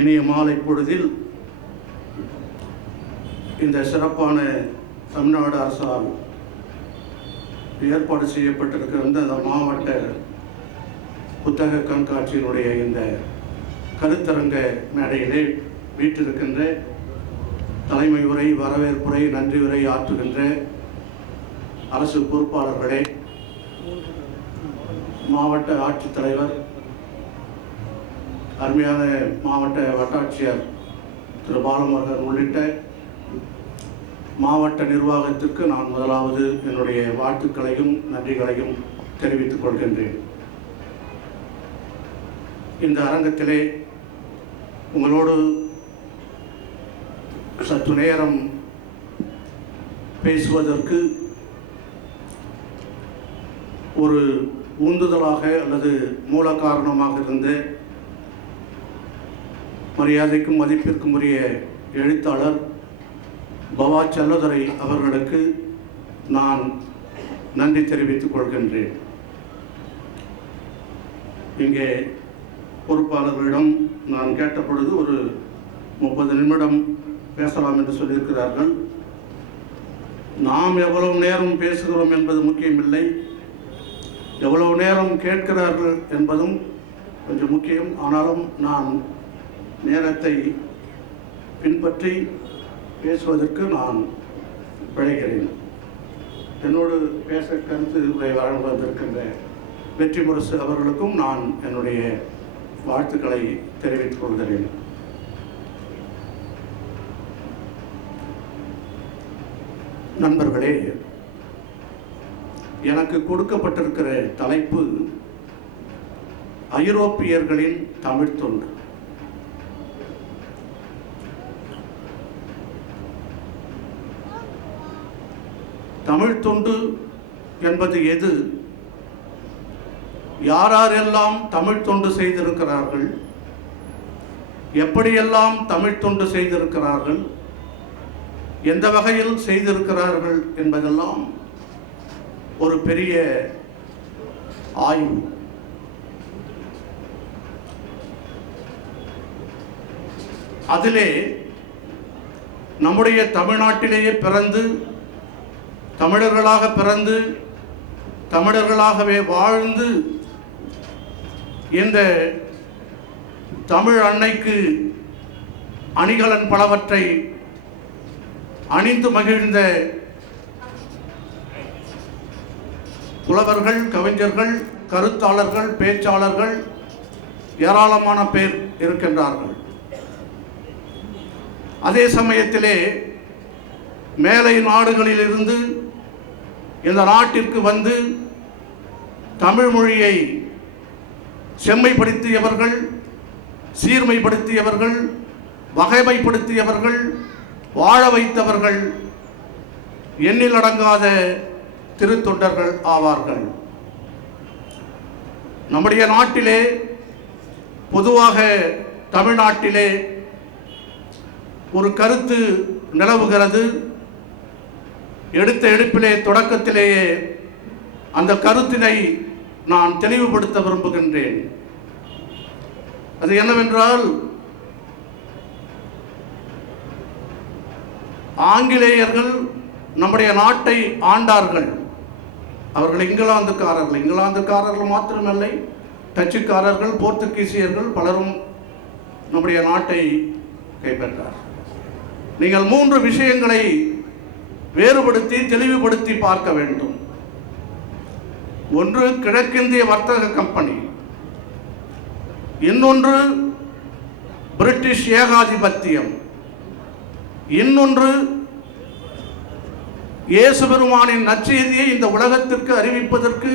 இனிய மாலை பொழுதில் இந்த சிறப்பான தமிழ்நாடு அரசால் ஏற்பாடு செய்யப்பட்டிருக்கிற இந்த மாவட்ட புத்தக கண்காட்சியினுடைய இந்த கருத்தரங்க மேடையிலே வீற்றிருக்கின்ற தலைமை உரை, வரவேற்புரை, நன்றி உரை ஆற்றுகின்ற அரசு பொறுப்பாளர்களே, மாவட்ட ஆட்சித்தலைவர், அருமையான மாவட்ட வட்டாட்சியர் திரு பாலமுருகன் உள்ளிட்ட மாவட்ட நிர்வாகத்திற்கு நான் முதலாவது என்னுடைய வாழ்த்துக்களையும் நன்றிகளையும் தெரிவித்துக் கொள்கின்றேன். இந்த அரங்கத்திலே உங்களோடு சற்று நேரம் பேசுவதற்கு ஒரு உந்துதலாக அல்லது மூல காரணமாக இருந்த மரியாதைக்கும் மதிப்பிற்கும் உரிய எழுத்தாளர் பவா செல்லதுரை அவர்களுக்கு நான் நன்றி தெரிவித்துக் கொள்கின்றேன். இங்கே பொறுப்பாளர்களிடம் நான் கேட்ட பொழுது ஒரு 30 நிமிடம் பேசலாம் என்று சொல்லியிருக்கிறார்கள். நாம் எவ்வளவு நேரம் பேசுகிறோம் என்பது முக்கியமில்லை, எவ்வளவு நேரம் கேட்கிறார்கள் என்பதும் கொஞ்சம் முக்கியம். ஆனாலும் நான் நேரத்தை பின்பற்றி பேசுவதற்கு நான் பிழைக்கிறேன். என்னோடு பேச கருத்து உரை வழங்க வந்திருக்கின்ற வெற்றி முரசு அவர்களுக்கும் நான் என்னுடைய வாழ்த்துக்களை தெரிவித்துக் கொள்கிறேன். நண்பர்களே, எனக்கு கொடுக்கப்பட்டிருக்கிற தலைப்பு ஐரோப்பியர்களின் தமிழ் தொண்டு. தமிழ் தொண்டு என்பது எது? யாரெல்லாம் தமிழ் தொண்டு செய்திருக்கிறார்கள், எப்படியெல்லாம் தமிழ் தொண்டு செய்திருக்கிறார்கள், எந்த வகையில் செய்திருக்கிறார்கள் என்பதெல்லாம் ஒரு பெரிய ஆய்வு. அதிலே நம்முடைய தமிழ்நாட்டிலேயே பிறந்து தமிழர்களாக பிறந்து தமிழர்களாகவே வாழ்ந்து இந்த தமிழ் அன்னைக்கு அணிகலன் பலவற்றை அணிந்து மகிழ்ந்த புலவர்கள், கவிஞர்கள், கருத்தாளர்கள், பேச்சாளர்கள் ஏராளமான பேர் இருக்கின்றார்கள். அதே சமயத்திலே மேலை நாடுகளிலிருந்து இந்த நாட்டிற்கு வந்து தமிழ் மொழியை செம்மைப்படுத்தியவர்கள், சீர்மைப்படுத்தியவர்கள், வகைமைப்படுத்தியவர்கள், வாழ வைத்தவர்கள் எண்ணில் அடங்காத திருத்தொண்டர்கள் ஆவார்கள். நம்முடைய நாட்டிலே, பொதுவாக தமிழ்நாட்டிலே ஒரு கருத்து நிலவுகிறது. எடுத்த எடுப்பிலே தொடக்கத்திலேயே அந்த கருத்தினை நான் தெளிவுபடுத்த விரும்புகின்றேன். அது என்னவென்றால், ஆங்கிலேயர்கள் நம்முடைய நாட்டை ஆண்டார்கள். அவர்கள் இங்கிலாந்துக்காரர்கள் மாத்திரமல்ல, டச்சுக்காரர்கள், போர்த்துகீசியர்கள் பலரும் நம்முடைய நாட்டை கைப்பற்றார். நீங்கள் 3 விஷயங்களை வேறுபடுத்தி தெளிவுபடுத்தி பார்க்க வேண்டும். ஒன்று கிழக்கிந்திய வர்த்தக கம்பெனி, இன்னொன்று பிரிட்டிஷ் ஏகாதிபத்தியம், இன்னொன்று இயேசு பெருமானின் நற்செய்தியை இந்த உலகத்திற்கு அறிவிப்பதற்கு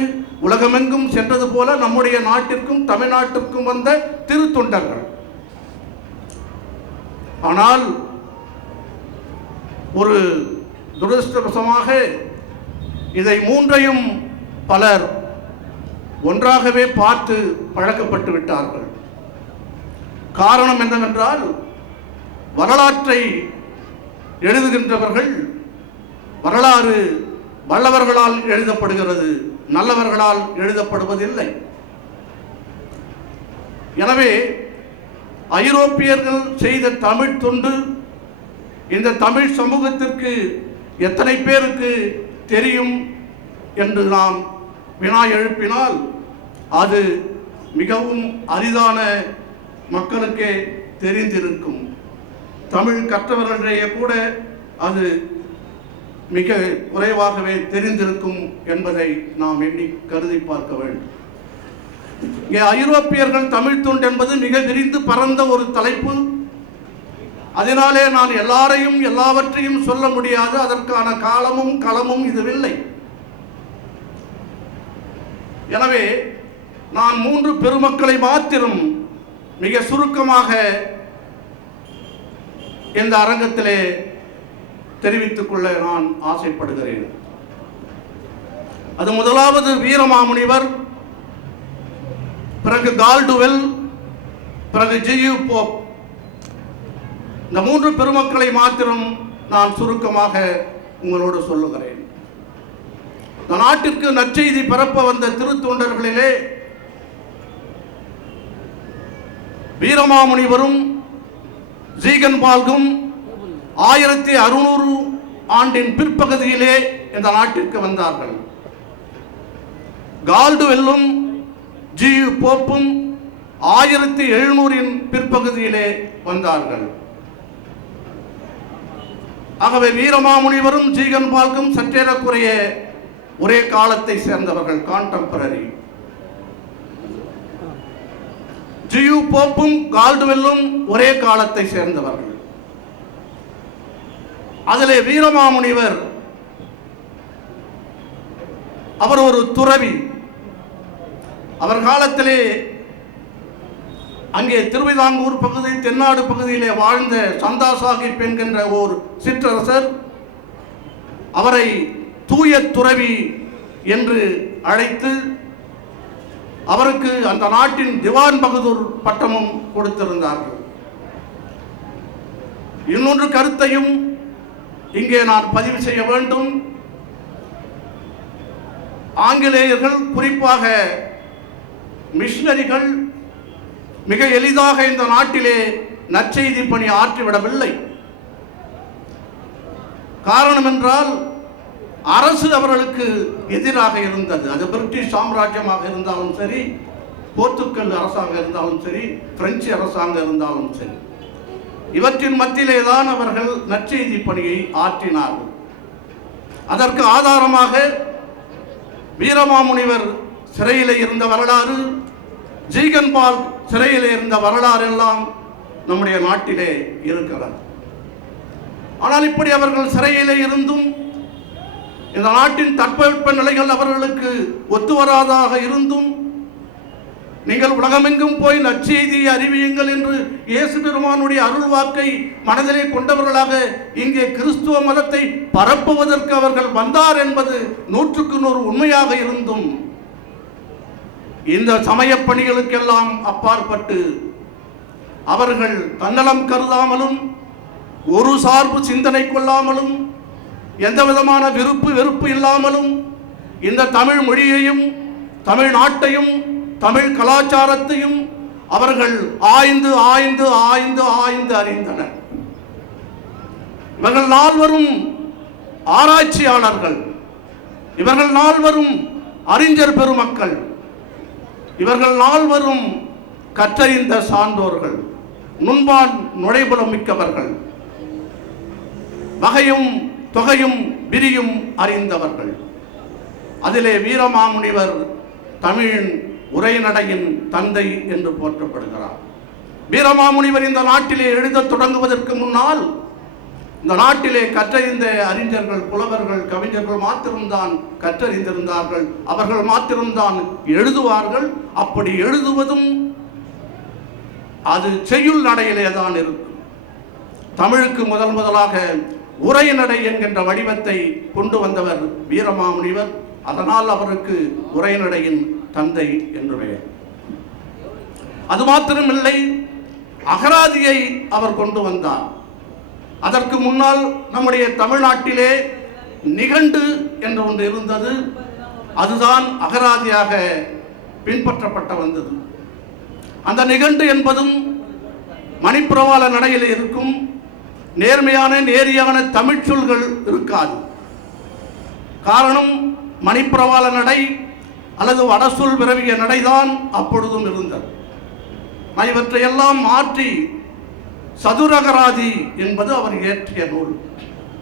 உலகமெங்கும் சென்றது போல நம்முடைய நாட்டிற்கும் தமிழ்நாட்டிற்கும் வந்த திருத்தொண்டர்கள். ஆனால் ஒரு துரதிர்ஷ்டவசமாக இதை 3ஐயும் பலர் ஒன்றாகவே பார்த்து பழக்கப்பட்டு விட்டார்கள். காரணம் என்னவென்றால், வரலாற்றை எழுதுகின்றவர்கள் வரலாறு வல்லவர்களால் எழுதப்படுகிறது, நல்லவர்களால் எழுதப்படுவதில்லை. எனவே ஐரோப்பியர்கள் செய்த தமிழ் தொண்டு இந்த தமிழ் சமூகத்திற்கு எத்தனை பேருக்கு தெரியும் என்று நாம் வினா எழுப்பினால் அது மிகவும் அரிதான மக்களுக்கே தெரிந்திருக்கும். தமிழ் கற்றவர்களிடையே கூட அது மிக குறைவாகவே தெரிந்திருக்கும் என்பதை நாம் எண்ணி கருதி பார்க்க வேண்டும். இங்கே ஐரோப்பியர்கள் தமிழ் தொண்டு என்பது மிக விரிந்து பரந்த ஒரு தலைப்பு. அதனாலே நான் எல்லாரையும் எல்லாவற்றையும் சொல்ல முடியாது. அதற்கான காலமும் களமும் இதுவில்லை. எனவே நான் 3 பெருமக்களை மாத்திரம் மிக சுருக்கமாக இந்த அரங்கத்திலே தெரிவித்துக் கொள்ள நான் ஆசைப்படுகிறேன். அது முதலாவது வீரமாமுனிவர், பிறகு கால்டுவெல், பிறகு ஜியு போப். இந்த 3 பெருமக்களை மாத்திரம் நான் சுருக்கமாக உங்களோடு சொல்லுகிறேன். இந்த நாட்டிற்கு நற்செய்தி பரப்ப வந்த திருத்தொண்டர்களிலே வீரமாமுனிவரும் ஜீகன்பால்கும் 1600 ஆண்டின் பிற்பகுதியிலே இந்த நாட்டிற்கு வந்தார்கள். கால்டுவெல்லும் ஜியு போப்பும் 1700 பிற்பகுதியிலே வந்தார்கள். ஆகவே வீரமாமுனிவரும் ஜீகன்பால்கும் சற்றேறக்குறைய ஒரே காலத்தை சேர்ந்தவர்கள், கான்டெம்பரரி. ஜியு போப்பும் கால்டுவெல்லும் ஒரே காலத்தை சேர்ந்தவர்கள். அதிலே வீரமாமுனிவர் அவர் ஒரு துறவி. அவர் காலத்திலே அங்கே திருவிதாங்கூர் பகுதி, தென்னாடு பகுதியிலே வாழ்ந்த சந்தா சாஹிப் என்கின்ற ஓர் சிற்றரசர் அவரை தூய துறவி என்று அழைத்து அவருக்கு அந்த நாட்டின் திவான் பகதூர் பட்டமும் கொடுத்திருந்தார்கள். இன்னொன்று கருத்தையும் இங்கே நான் பதிவு செய்ய வேண்டும். ஆங்கிலேயர்கள், குறிப்பாக மிஷனரிகள் மிக எளிதாக இந்த நாட்டிலே நற்செய்தி பணி ஆற்றிவிடவில்லை. காரணம் என்றால் அரசு அவர்களுக்கு எதிராக இருந்தது. அது பிரிட்டிஷ் சாம்ராஜ்யமாக இருந்தாலும் சரி, போர்த்துக்கல் அரசாங்கம் இருந்தாலும் சரி, பிரெஞ்சு அரசாங்கம் இருந்தாலும் சரி, இவற்றின் மத்தியிலே தான் அவர்கள் நற்செய்தி பணியை ஆற்றினார்கள். அதற்கு ஆதாரமாக வீரமாமுனிவர் சிறையிலே இருந்த வரலாறு, ஜீகன்பால் சிறையிலே இருந்த வரலாறு எல்லாம் நம்முடைய நாட்டிலே இருக்கிறது. ஆனால் இப்படி அவர்கள் சிறையிலே இருந்தும் இந்த நாட்டின் தட்பவெப்ப நிலைகள் அவர்களுக்கு ஒத்துவராதாக இருந்தும் நீங்கள் உலகமெங்கும் போய் நற்செய்தியை அறிவியுங்கள் என்று இயேசு பெருமானுடைய அருள் வாக்கை மனதிலே கொண்டவர்களாக இங்கே கிறிஸ்துவ மதத்தை பரப்புவதற்கு அவர்கள் வந்தார் என்பது 100க்கு 100 உண்மையாக இருந்தும் இந்த சமய பணிகளுக்கெல்லாம் அப்பாற்பட்டு அவர்கள் தன்னலம் கருதாமலும் ஒரு சார்பு சிந்தனை கொள்ளாமலும் எந்த விதமான விருப்பு வெறுப்பு இல்லாமலும் இந்த தமிழ் மொழியையும் தமிழ் நாட்டையும் தமிழ் கலாச்சாரத்தையும் அவர்கள் ஆய்ந்து ஆய்ந்து ஆய்ந்து ஆய்ந்து அறிந்தனர். இவர்கள் நால்வரும் ஆராய்ச்சியாளர்கள், இவர்கள் நால்வரும் அறிஞர் பெருமக்கள், இவர்கள் நால்வரும் கற்றறிந்த சான்றோர்கள், நுண்பான் நுழைபுலம் மிக்கவர்கள், வகையும் தொகையும் விரியும் அறிந்தவர்கள். அதிலே வீரமாமுனிவர் தமிழின் உரைநடையின் தந்தை என்று போற்றப்படுகிறார். வீரமாமுனிவர் இந்த நாட்டிலே எழுத தொடங்குவதற்கு முன்னால் இந்த நாட்டிலே கற்றறிந்த அறிஞர்கள், புலவர்கள், கவிஞர்கள் மாத்திரம்தான் கற்றறிந்திருந்தார்கள். அவர்கள் மாத்திரம்தான் எழுதுவார்கள். அப்படி எழுதுவதும் அது செய்யுள் நடையிலே தான் இருக்கும். தமிழுக்கு முதலாக உரைநடை என்கின்ற வடிவத்தை கொண்டு வந்தவர் வீரமாமுனிவர். அதனால் அவருக்கு உரைநடையின் தந்தை என்று பெயர். அது மாத்திரமில்லை, அகராதியை அவர் கொண்டு வந்தார். அதற்கு முன்னால் நம்முடைய தமிழ்நாட்டிலே நிகண்டு என்று ஒன்று இருந்தது. அதுதான் அகராதியாக பின்பற்றப்பட்ட வந்தது. அந்த நிகண்டு என்பதும் மணிப்பிரவாள நடையில் இருக்கும் நேர்மையான நேரியான தமிழ் சொல்கள் இருக்காது. காரணம், மணிப்பிரவாள நடை அல்லது வடசொல் விரவிய நடைதான் அப்பொழுதும் இருந்தது. இவற்றையெல்லாம் மாற்றி சதுரகராதி என்பது அவர் இயற்றிய நூல்.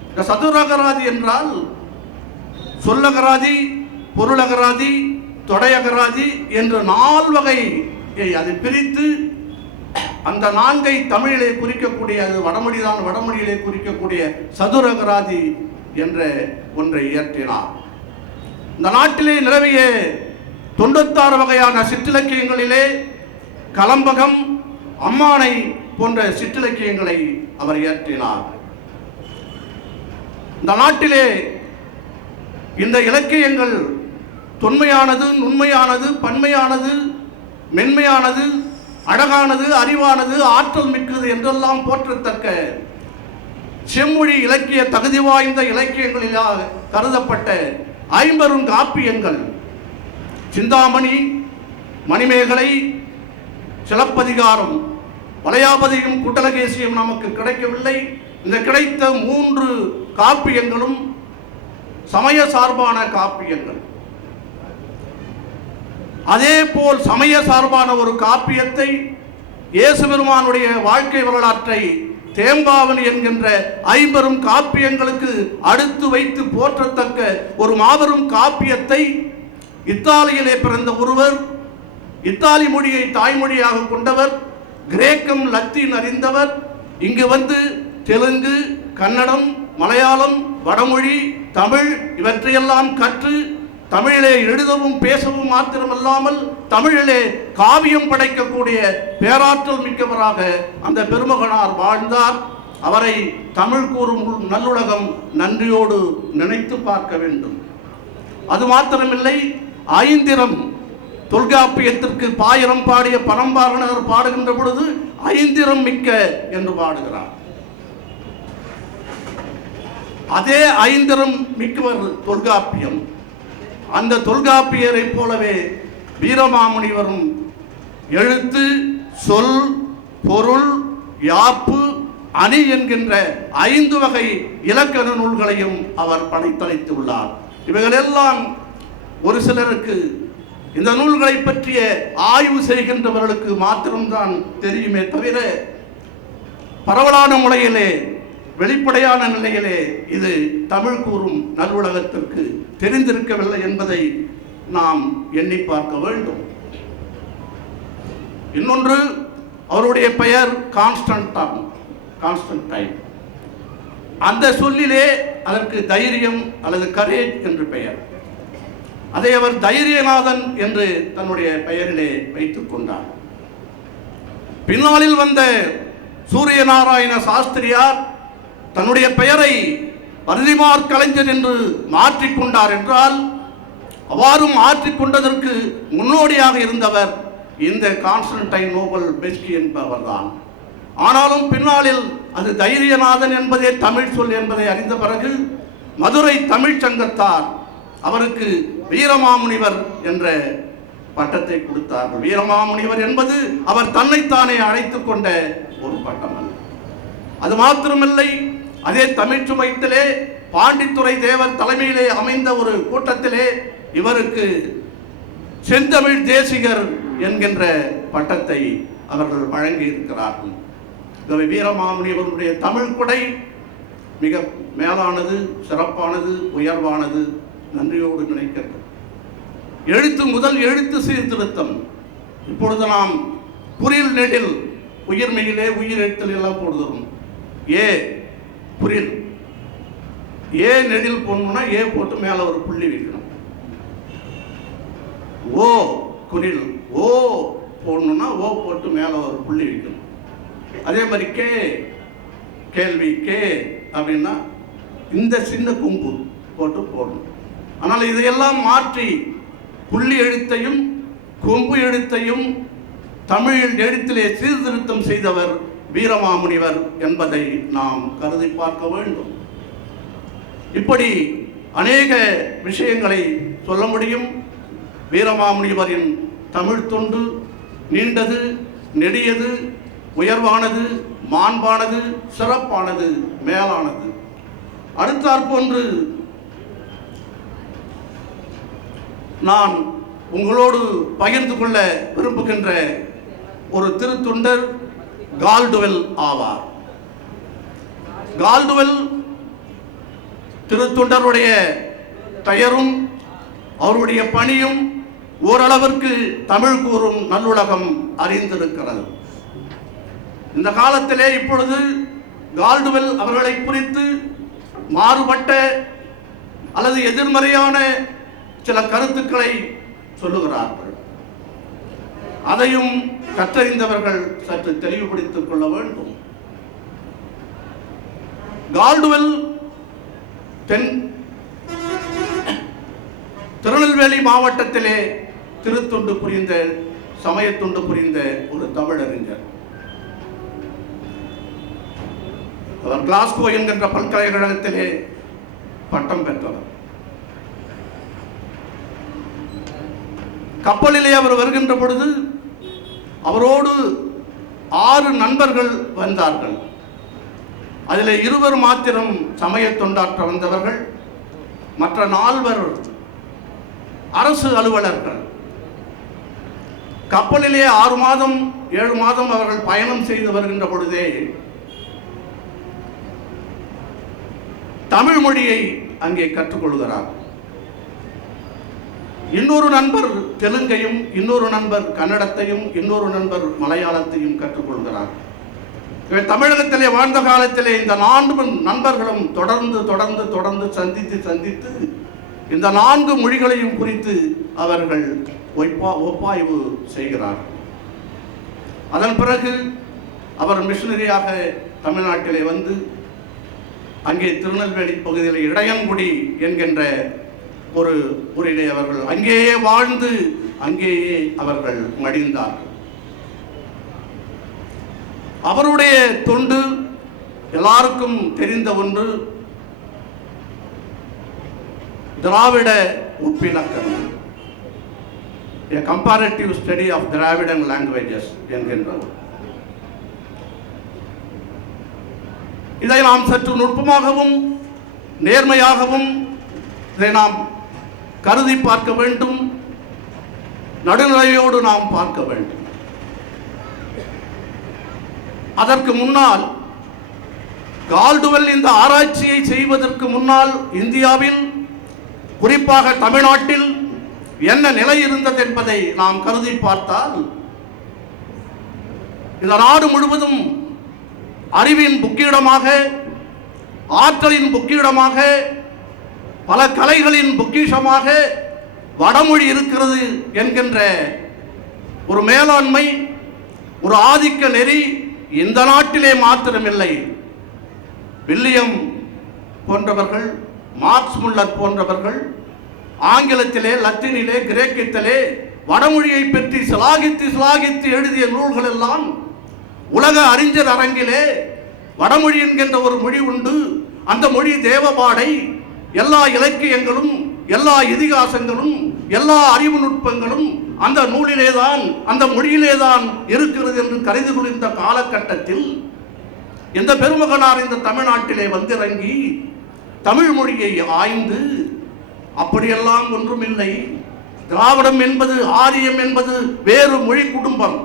இந்த சதுரகராதி என்றால் சொல்லகராதி, பொருளகராதி, தொடையகராதி என்று 4 வகையை அதை பிரித்து அந்த 4ஐ தமிழிலே குறிக்கக்கூடிய, அது வடமொழிதான், வடமொழியிலே குறிக்கக்கூடிய சதுரகராதி என்ற ஒன்றை இயற்றினார். இந்த நாட்டிலே நிலவிய 96 வகையான சிற்றிலக்கியங்களிலே கலம்பகம், அம்மானை போன்ற சிற்றிலக்கியங்களை அவர் இயற்றினார். இந்த நாட்டிலே இந்த இலக்கியங்கள் தொன்மையானது, நுண்மையானது, பன்மையானது, மென்மையானது, அழகானது, அறிவானது, ஆற்றல் மிக்கது என்றெல்லாம் போற்றத்தக்க செம்மொழி இலக்கிய தகுதி வாய்ந்த இலக்கியங்களில் கருதப்பட்ட 50 காப்பியங்கள் சிந்தாமணி, மணிமேகலை, சிலப்பதிகாரம், வளையாபதியும் குண்டலகேசியும் நமக்கு கிடைக்கவில்லை. இந்த கிடைத்த 3 காப்பியங்களும் சமய சார்பான காப்பியங்கள். அதே போல் சமய சார்பான ஒரு காப்பியத்தை, இயேசு பெருமானுடைய வாழ்க்கை வரலாற்றை தேம்பாவணி என்கின்ற 50 காப்பியங்களுக்கு அடுத்து வைத்து போற்றத்தக்க ஒரு மாபெரும் காப்பியத்தை இத்தாலியிலே பிறந்த ஒருவர், இத்தாலி மொழியை தாய்மொழியாக கொண்டவர், கிரேக்கம் லத்தீன் அறிந்தவர், இங்கு வந்து தெலுங்கு, கன்னடம், மலையாளம், வடமொழி, தமிழ் இவற்றையெல்லாம் கற்று தமிழிலே எழுதவும் பேசவும் மாத்திரமல்லாமல் தமிழிலே காவியம் படைக்கக்கூடிய பேராற்றல் மிக்கவராக அந்த பெருமகனார் வாழ்ந்தார். அவரை தமிழ் கூறும் நல்லுலகம் நன்றியோடு நினைத்து பார்க்க வேண்டும். அது மாத்திரமில்லை, ஐந்திரம் தொல்காப்பியத்திற்கு பாயிரம் பாடிய பரம்பாரனர் பாடுகின்ற பொழுது ஐந்திரம் மிக்க என்று பாடுகிறார். அதே ஐந்திரம் மிக்கவர் தொல்காப்பியம். அந்த தொல்காப்பியரை போலவே வீரமாமுனிவரும் எழுத்து, சொல், பொருள், யாப்பு, அணி என்கின்ற 5 வகை இலக்கண நூல்களையும் அவர் படைத்தளித்துள்ளார். இவைகளெல்லாம் ஒரு சிலருக்கு, இந்த நூல்களை பற்றிய ஆய்வு செய்கின்றவர்களுக்கு மாத்திரம்தான் தெரியுமே தவிர பரவலான முறையிலே, வெளிப்படையான நிலையிலே இது தமிழ் கூறும் நல்லுலகத்திற்கு தெரிந்திருக்கவில்லை என்பதை நாம் எண்ணி பார்க்க வேண்டும். இன்னொன்று, அவருடைய பெயர் கான்ஸ்டன்டைன். அந்த சொல்லிலே அதற்கு தைரியம் அல்லது கரேஜ் என்று பெயர். அதை அவர் தைரியநாதன் என்று தன்னுடைய பெயரிலே வைத்துக் கொண்டார். பின்னாளில் வந்த சூரிய நாராயண சாஸ்திரியார் தன்னுடைய பெயரை பரிதிமார் கலைஞர் என்று மாற்றிக்கொண்டார் என்றால், அவ்வாறு மாற்றிக்கொண்டதற்கு முன்னோடியாக இருந்தவர் இந்த கான்ஸ்டன்டைன் நோபல் பெஸ்கி என்பவர் தான். ஆனாலும் பின்னாளில் அது தைரியநாதன் என்பதே தமிழ் சொல் என்பதை அறிந்த பிறகு மதுரை தமிழ்ச் சங்கத்தார் அவருக்கு வீரமாமுனிவர் என்ற பட்டத்தை கொடுத்தார்கள். வீரமாமுனிவர் என்பது அவர் தன்னைத்தானே அழைத்துக் கொண்ட ஒரு பட்டம் அல்ல. அது மாத்திரமில்லை, அதே தமிழ் சுமைத்திலே பாண்டித்துறை தேவர் தலைமையிலே அமைந்த ஒரு கூட்டத்திலே இவருக்கு செந்தமிழ் தேசிகர் என்கின்ற பட்டத்தை அவர்கள் வழங்கி இருக்கிறார்கள். வீரமாமுனிவருடைய தமிழ் கொடை மிக மேலானது, சிறப்பானது, உயர்வானது. நன்றியோடு நினைக்கிறது. எழுத்து முதல் எழுத்து சீர்திருத்தம். இப்பொழுது நாம் குறில் நெடில் உயிர்மையிலே உயிர் எழுத்தல் எல்லாம் போடுகிறோம். ஏ குறில், ஏ நெடில் போடணும்னா ஏ போட்டு மேலே ஒரு புள்ளி வைக்கணும். ஓ குறில், ஓ போடணும்னா ஓ போட்டு மேலே ஒரு புள்ளி வைக்கணும். அதே மாதிரி கே கேள்வி, கே அப்படின்னா இந்த சின்ன கும்பு போட்டு போடணும். ஆனால் இதையெல்லாம் மாற்றி புள்ளி எழுத்தையும் கொம்பு எழுத்தையும் தமிழ் எழுத்திலே சீர்திருத்தம் செய்தவர் வீரமாமுனிவர் என்பதை நாம் கருதி பார்க்க வேண்டும். இப்படி அநேக விஷயங்களை சொல்ல முடியும். வீரமாமுனிவரின் தமிழ் தொண்டு நீண்டது, நெடியது, உயர்வானது, மாண்பானது, சிறப்பானது, மேலானது. அடுத்தாற்போன்று நான் உங்களோடு பகிர்ந்து கொள்ள விரும்புகின்ற ஒரு திருத்தொண்டர் கால்டுவெல் ஆவார். கால்டுவெல் திருத்தொண்டருடைய பெயரும் அவருடைய பணியும் ஓரளவிற்கு தமிழ் கூறும் நல்லுலகம் அறிந்திருக்கிறது. இந்த காலத்திலே இப்பொழுது கால்டுவெல் அவர்களை குறித்து மாறுபட்ட அல்லது எதிர்மறையான சில கருத்துக்களை சொல்லுகிறார்கள். அதையும் கற்றறிந்தவர்கள் சற்று தெளிவுபடுத்திக் கொள்ள வேண்டும். கால்டுவெல் திருநெல்வேலி மாவட்டத்திலே திருத்தொண்டு புரிந்த, சமயத்தொண்டு புரிந்த ஒரு தமிழறிஞர். அவர் கிளாஸ்கோ என்கின்ற பல்கலைக்கழகத்திலே பட்டம் பெற்றவர். கப்பலிலே அவர் வருகின்ற பொழுது அவரோடு 6 நண்பர்கள் வந்தார்கள். அதில் 2 மாத்திரம் சமய தொண்டாற்ற வந்தவர்கள், மற்ற 4 அரசு அலுவலர்கள். கப்பலிலே 6 மாதம் 7 மாதம் அவர்கள் பயணம் செய்து வருகின்ற பொழுதே தமிழ் மொழியை அங்கே கற்றுக்கொள்கிறார். இன்னொரு நண்பர் தெலுங்கையும், இன்னொரு நண்பர் கன்னடத்தையும், இன்னொரு நண்பர் மலையாளத்தையும் கற்றுக்கொள்கிறார். தமிழகத்திலே வாழ்ந்த காலத்திலே இந்த 4 நண்பர்களும் தொடர்ந்து தொடர்ந்து தொடர்ந்து சந்தித்து இந்த 4 மொழிகளையும் குறித்து அவர்கள் ஒப்பாய்வு செய்கிறார். அதன் பிறகு அவர் மிஷனரியாக தமிழ்நாட்டிலே வந்து அங்கே திருநெல்வேலி பகுதியில் இடையங்குடி என்கின்ற ஒரு ஊரிலே அவர்கள் அங்கேயே வாழ்ந்து அங்கேயே அவர்கள் மடிந்தார்கள். அவருடைய தொண்டு எல்லாருக்கும் தெரிந்த ஒன்று, திராவிட ஒப்பிலக்கம், a comparative study of Dravidian languages என்கின்றது. இதை நாம் சற்று நுட்பமாகவும் நேர்மையாகவும் இதை நாம் கருதி பார்க்க வேண்டும், நடுநிலையோடு நாம் பார்க்க வேண்டும். அதற்கு முன்னால் கால்டுவெல் இந்த ஆராய்ச்சியை செய்வதற்கு முன்னால் இந்தியாவில், குறிப்பாக தமிழ்நாட்டில் என்ன நிலை இருந்தது என்பதை நாம் கருதி பார்த்தால், இந்த நாடு முழுவதும் அறிவின் பொக்கிடமாக, ஆற்றலின் பொக்கிடமாக, பல கலைகளின் பொக்கிஷமாக வடமொழி இருக்கிறது என்கின்ற ஒரு மேலாண்மை, ஒரு ஆதிக்க நெறி இந்த நாட்டிலே மாத்திரமில்லை. வில்லியம் போன்றவர்கள், மார்க்ஸ் முல்லர் போன்றவர்கள் ஆங்கிலத்திலே, லத்தீனிலே, கிரேக்கத்திலே வடமொழியை பற்றி சிலாகித்து எழுதிய நூல்கள் எல்லாம் உலக அறிஞர் அரங்கிலே வடமொழி என்கின்ற ஒரு மொழி உண்டு. அந்த மொழி தேவபாடை, எல்லா இலக்கியங்களும், எல்லா இதிகாசங்களும், எல்லா அறிவு நுட்பங்களும் அந்த நூலிலேதான், அந்த மொழியிலேதான் இருக்கிறது என்று கருதி கொள்கின்ற காலகட்டத்தில் இந்த பெருமகனார் இந்த தமிழ்நாட்டிலே வந்திறங்கி தமிழ் மொழியை ஆய்ந்து, அப்படியெல்லாம் ஒன்றுமில்லை, திராவிடம் என்பது, ஆரியம் என்பது வேறு மொழி குடும்பம்,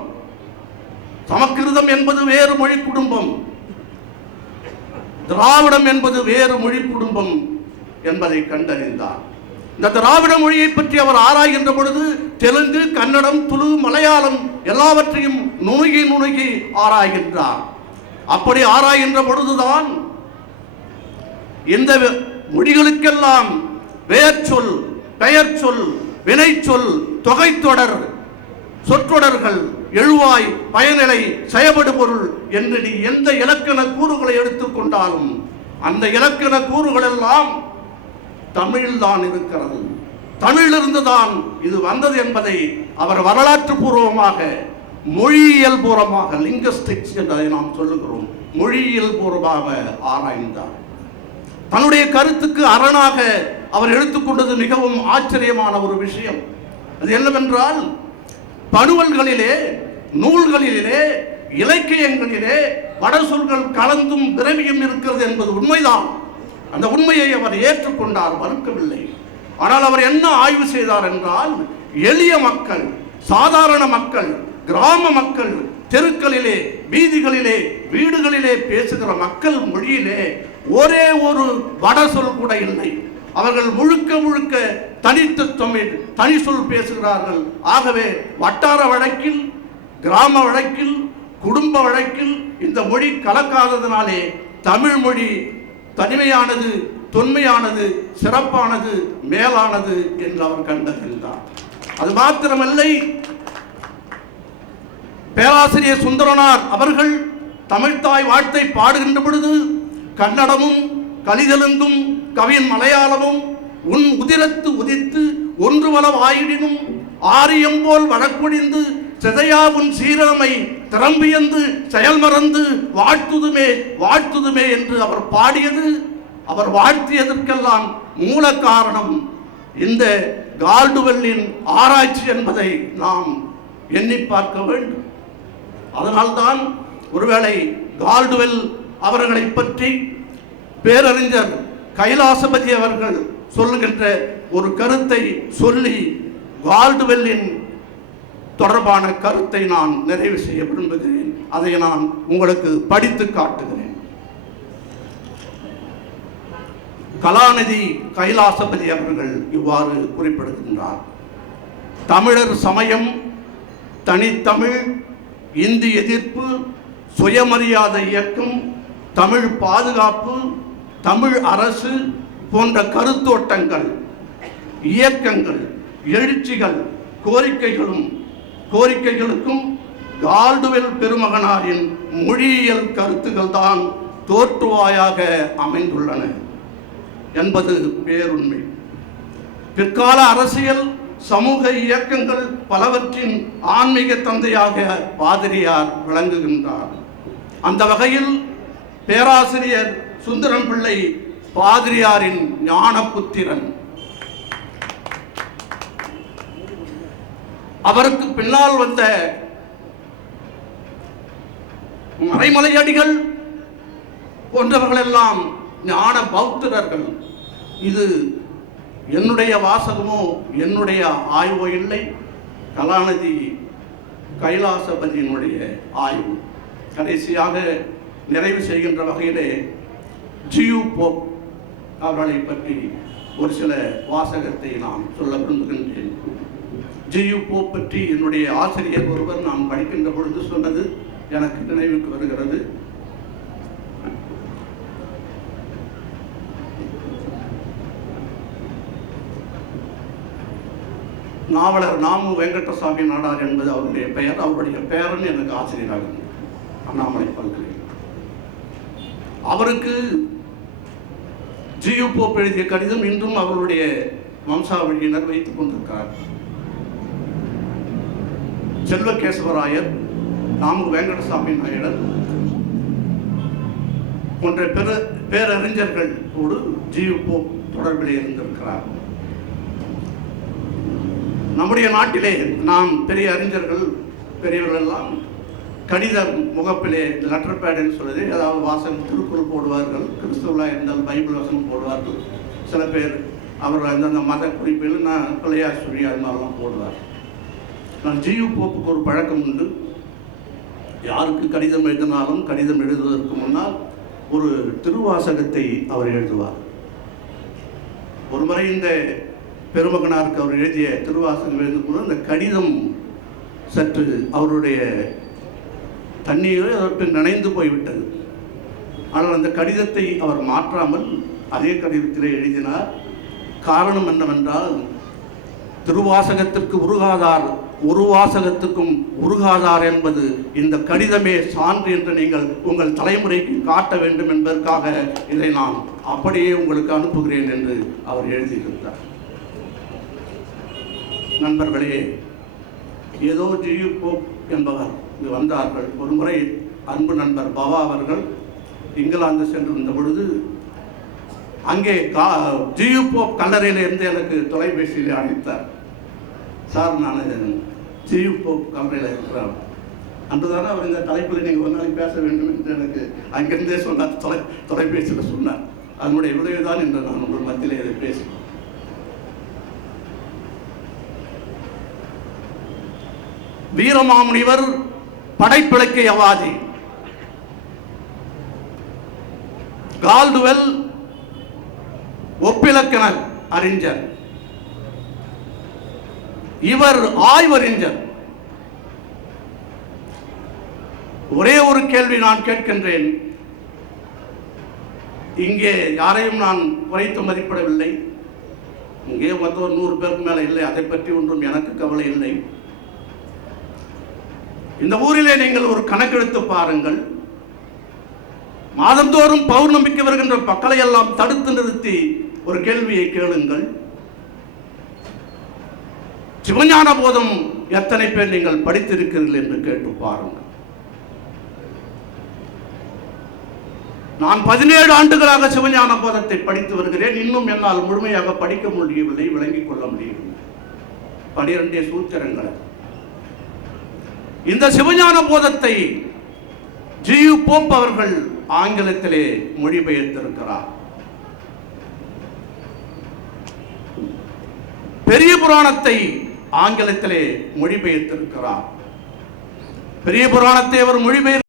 சமஸ்கிருதம் என்பது வேறு மொழி குடும்பம், திராவிடம் என்பது வேறு மொழி குடும்பம் என்பதை கண்டறிந்தார். இந்த திராவிட மொழியை பற்றி அவர் ஆராய்கின்ற பொழுது தெலுங்கு, கன்னடம், துளு, மலையாளம் எல்லாவற்றையும் நுணுகி ஆராய்கின்றார். அப்படி ஆராய்கின்ற பொழுதுதான் இந்த மொழிகளுக்கெல்லாம் வேர்ச்சொல், பெயர் சொல், வினைச்சொல், தொகைத்தொடர், சொற்றொடர்கள், எழுவாய், பயனிலை, செயபடு பொருள் என்று நீ எந்த இலக்கண கூறுகளை எடுத்துக்கொண்டாலும் அந்த இலக்கண கூறுகள் எல்லாம் தமிழில்தான் இருக்கிறது, தமிழிலிருந்துதான் இது வந்தது என்பதை அவர் வரலாற்று பூர்வமாக, மொழியியல் பூர்வமாக, லிங்குஸ்டிக்ஸ் என்பதை நாம் சொல்லுகிறோம், மொழியியல் பூர்வமாக ஆராய்ந்தார். தன்னுடைய கருத்துக்கு அரணாக அவர் எடுத்துக்கொண்டது மிகவும் ஆச்சரியமான ஒரு விஷயம். அது என்னவென்றால், பணுவல்களிலே, நூல்களிலே இலக்கியங்களிலே வட சொற்கள் கலந்தும் விரவியும் இருக்கிறது என்பது உண்மைதான். அந்த உண்மையை அவர் ஏற்றுக்கொண்டார், மறுக்கவில்லை. ஆனால் அவர் என்ன ஆய்வு செய்தார் என்றால், எளிய மக்கள், சாதாரண மக்கள், கிராம மக்கள், தெருக்களிலே, வீதிகளிலே, வீடுகளிலே பேசுகிற மக்கள் மொழியிலே ஒரே ஒரு வட சொல் கூட இல்லை. அவர்கள் முழுக்க முழுக்க தனித்த தமிழ், தனி சொல் பேசுகிறார்கள். ஆகவே வட்டார வழக்கில், கிராம வழக்கில், குடும்ப வழக்கில் இந்த மொழி கலக்காததினாலே தமிழ் மொழி தனிமையானது, தொன்மையானது, சிறப்பானது, மேலானது என்று அவர் கண்டறிந்தார். அது மாத்திரமல்லை, பேராசிரியர் சுந்தரனார் அவர்கள் தமிழ்த்தாய் வாழ்த்தை பாடுகின்ற பொழுது கன்னடமும் கலிதெலுங்கும் கவியின் மலையாளமும் உன் உதிரத்து உதித்து ஒன்று வளவாயிடினும் ஆரியம் போல் வழக்குடிந்து சிதையா உன் சீரமை திறம்பியந்து செயல் மறந்து வாழ்த்துதுமே வாழ்த்துதுமே என்று அவர் பாடியது, அவர் வாழ்த்தியதற்கெல்லாம் மூல காரணம் இந்த கால்டுவெல்லின் ஆராய்ச்சி என்பதை நாம் எண்ணி பார்க்க வேண்டும். அதனால்தான் ஒருவேளை கால்டுவெல் அவர்களை பற்றி பேரறிஞர் கைலாசபதி அவர்கள் சொல்லுகின்ற ஒரு கருத்தை சொல்லி கால்டுவெல்லின் தொடர்பான கருத்தை நான் நிறைவு செய்ய விரும்புகிறேன். அதை நான் உங்களுக்கு படித்து காட்டுகிறேன். கலாநிதி கைலாசபதி அவர்கள் இவ்வாறு குறிப்பிடுகின்றார்: தமிழர் சமயம், தனித்தமிழ், இந்தி எதிர்ப்பு, சுயமரியாதை இயக்கம், தமிழ் பாதுகாப்பு, தமிழ் அரசு போன்ற கருத்தோட்டங்கள், இயக்கங்கள், எழுச்சிகள், கோரிக்கைகளுக்கும் கால்டுவெல் பெருமகனாரின் மொழியியல் கருத்துக்கள் தான் தோற்றுவாயாக அமைந்துள்ளன என்பது பேருண்மை. பிற்கால அரசியல், சமூக இயக்கங்கள் பலவற்றின் ஆன்மீக தந்தையாக பாதிரியார் விளங்குகின்றார். அந்த வகையில் பேராசிரியர் சுந்தரம் பிள்ளை பாதிரியாரின் ஞானபுத்திரன். அவருக்கு பின்னால் வந்த மறைமலையடிகள் போன்றவர்களெல்லாம் ஞான பௌத்தர்கள். இது என்னுடைய வாசகமோ என்னுடைய ஆய்வோ இல்லை, கலாநிதி கைலாசபதியினுடைய ஆய்வு. கடைசியாக நிறைவு செய்கின்ற வகையிலே ஜியு போப் அவர்களை பற்றி ஒரு சில வாசகத்தை நாம் சொல்ல விரும்புகின்றேன். ஜியு போப் பற்றி என்னுடைய ஆசிரியர் ஒருவர் நாம் படிக்கின்ற பொழுது சொன்னது எனக்கு நினைவுக்கு வருகிறது. நாவலர் நாமு வெங்கடசாமி நாடார் என்பது அவருடைய பெயர். அவருடைய பேரன் எனக்கு ஆசிரியராக இருந்தது அண்ணாமலை பல்கலை. அவருக்கு ஜியு போப் எழுதிய கடிதம் இன்றும் அவருடைய வம்சாவழியினர் வைத்துக் கொண்டிருக்கிறார். செல்வகேசவராயர், நாமு வெங்கடசாமி நாயுடர் போன்ற பேரறிஞர்களோடு ஜியு போப் தொடர்பில் இருந்திருக்கிறார். நம்முடைய நாட்டிலே நாம் பெரிய அறிஞர்கள், பெரியவர்கள் எல்லாம் கடித முகப்பிலே லெட்டர் பேடுன்னு சொல்லுது, ஏதாவது வாசகம் திருக்குறள் போடுவார்கள், கிறிஸ்துவலாக இருந்தால் பைபிள் வசனம் போடுவார்கள். சில பேர் அவர்கள் அந்தந்த மத குறிப்பில் நான் பிள்ளையார் சொல்லி அது மாதிரிலாம் போடுவார். நான் ஜியு போப்புக்கு ஒரு பழக்கம் உண்டு. யாருக்கு கடிதம் எழுதினாலும் கடிதம் எழுதுவதற்கு முன்னால் ஒரு திருவாசகத்தை அவர் எழுதுவார். ஒரு முறை இந்த பெருமகனாருக்கு அவர் எழுதிய திருவாசகம் எழுதும்போது அந்த கடிதம் சற்று அவருடைய தண்ணீரை அதற்கு நனைந்து போய்விட்டது. ஆனால் அந்த கடிதத்தை அவர் மாற்றாமல் அதே கடிதத்திலே எழுதினார். காரணம் என்னவென்றால், திருவாசகத்திற்கு உருகாதார், ஒரு வாசகத்துக்கும் உருகாதார் என்பது இந்த கடிதமே சான்று என்று நீங்கள் உங்கள் தலைமுறைக்கு காட்ட வேண்டும் என்பதற்காக இதை நான் அப்படியே உங்களுக்கு அனுப்புகிறேன் என்று அவர் எழுதியிருந்தார். நண்பர்களே, ஏதோ ஜியு போப் என்பவர் இங்கு வந்தார்கள். ஒரு முறை அன்பு நண்பர் பவா அவர்கள் இங்கிலாந்து சென்றிருந்த பொழுது அங்கே ஜியு போப் கல்லறையிலிருந்து எனக்கு தொலைபேசியில் அழைத்தார். சார், நான் ஜியு போப் கல்லறையில் இருக்கிறேன், அன்றுதானே அவர் இந்த தலைப்பில் நீங்கள் ஒரு நாளைக்கு பேச வேண்டும் என்று எனக்கு அங்கிருந்தே சொன்னார், தொலைபேசியில் சொன்னார். அதனுடைய விளைவுதான் என்று நான் உங்கள் மத்தியிலே இதை பேசினேன். வீரமாமுனிவர் படைப்பிலக்கியவாதி, கால்டுவெல் ஒப்பிலக்கண அறிஞர், இவர் ஆய்வறிஞர். ஒரே ஒரு கேள்வி நான் கேட்கின்றேன். இங்கே யாரையும் நான் குறைத்து மதிப்பிடவில்லை. இங்கே மொத்தம் 100 பேருக்கு மேலே இல்லை. அதை பற்றி ஒன்றும் எனக்கு கவலை இல்லை. இந்த ஊரிலே நீங்கள் ஒரு கணக்கெடுத்து பாருங்கள். மாதந்தோறும் பௌர்ணமிக்கு வருகின்ற மக்களை எல்லாம் தடுத்து நிறுத்தி ஒரு கேள்வியை கேளுங்கள். சிவஞான போதம் எத்தனை பேர் நீங்கள் படித்திருக்கிறீர்கள் என்று கேட்டு பாருங்கள். நான் 17 ஆண்டுகளாக சிவஞான போதத்தை படித்து வருகிறேன். இன்னும் என்னால் முழுமையாக படிக்க முடியவில்லை, விளங்கிக் கொள்ள முடியவில்லை. 12 சூத்திரங்கள். இந்த சிவஞான போதத்தை ஜியு போப் அவர்கள் ஆங்கிலத்திலே மொழிபெயர்த்திருக்கிறார். பெரிய புராணத்தை ஆங்கிலத்திலே மொழிபெயர்த்திருக்கிறார். பெரிய புராணத்தை அவர் மொழிபெயர்